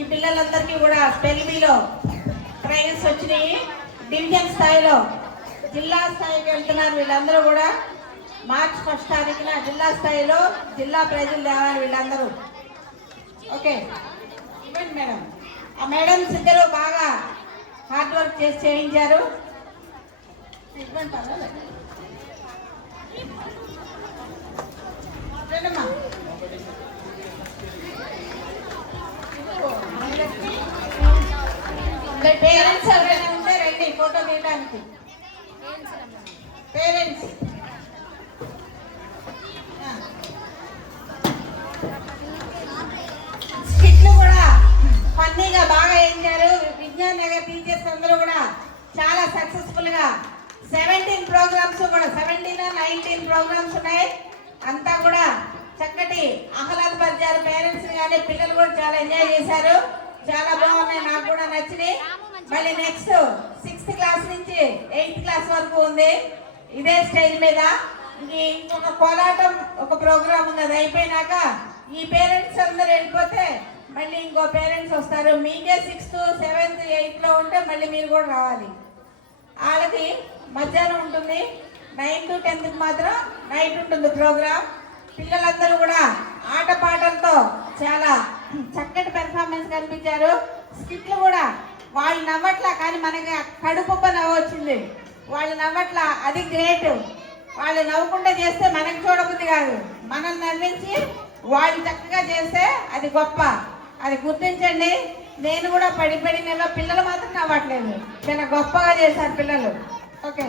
ఈ పిల్లలందరికీ కూడా స్పెల్బీలో ప్రైజెస్ వచ్చినాయి. డివిజన్ స్థాయిలో జిల్లా స్థాయికి వెళ్తున్నారు. వీళ్ళందరూ కూడా మార్చి 1 తారీఖున జిల్లా స్థాయిలో జిల్లా ప్రైజులు తేవాలి వీళ్ళందరూ. ఓకే, ఇవ్వండి మేడం. ఆ మేడమ్స్ ఇద్దరు బాగా హార్డ్ వర్క్ చేసి చేయించారు. పేరెంట్స్ ఎవరైనా ఉంటే రండి ఫోటో తీయడానికి. పేరెంట్స్ స్కిట్లు కూడా ఫన్నీగా బాగా వేయించారు. విజ్ఞాన్ నగర్ టీచర్స్ అందరూ కూడా చాలా సక్సెస్ఫుల్ గా 17 ప్రోగ్రామ్స్ కూడా 17 19 ప్రోగ్రామ్స్ ఉన్నాయి. అంతా కూడా చక్కటి ఆహ్లాదపరిచారు. పేరెంట్స్ కానీ పిల్లలు కూడా చాలా ఎంజాయ్ చేశారు. చాలా బాగున్నాయి, నాకు కూడా నచ్చినాయి. మళ్ళీ నెక్స్ట్ 6th క్లాస్ నుంచి 8th క్లాస్ వరకు ఉంది ఇదే స్టేజ్ మీద. ఇంకొక కోలాటం ఒక ప్రోగ్రామ్ ఉంది, అది అయిపోయినాక ఈ పేరెంట్స్ అందరూ వెళ్ళిపోతే మళ్ళీ ఇంకో పేరెంట్స్ వస్తారు. మీకే 6th 7th 8th లో ఉంటే మళ్ళీ మీరు కూడా రావాలి. వాళ్ళకి మధ్యాహ్నం ఉంటుంది, 9 to 10th మాత్రం నైట్ ఉంటుంది ప్రోగ్రామ్. పిల్లలందరూ కూడా ఆటపాటలతో చాలా చక్కటి పెర్ఫార్మెన్స్ కనిపించారు. స్కిట్లు కూడా వాళ్ళు నవ్వట్లా, కానీ మనకి కడుపుబ్బ నవ్వొచ్చింది. వాళ్ళు నవ్వట్లా, అది గ్రేట్. వాళ్ళు నవ్వకుండా చేస్తే మనకి చూడబుద్ధి కాదు, మనం నవ్వించి వాళ్ళు చక్కగా చేస్తే అది గొప్ప. అది గుర్తించండి. నేను కూడా పడి నవ్వ, పిల్లలు మాత్రం నవ్వట్లేదు. చాలా గొప్పగా చేశారు పిల్లలు. ఓకే.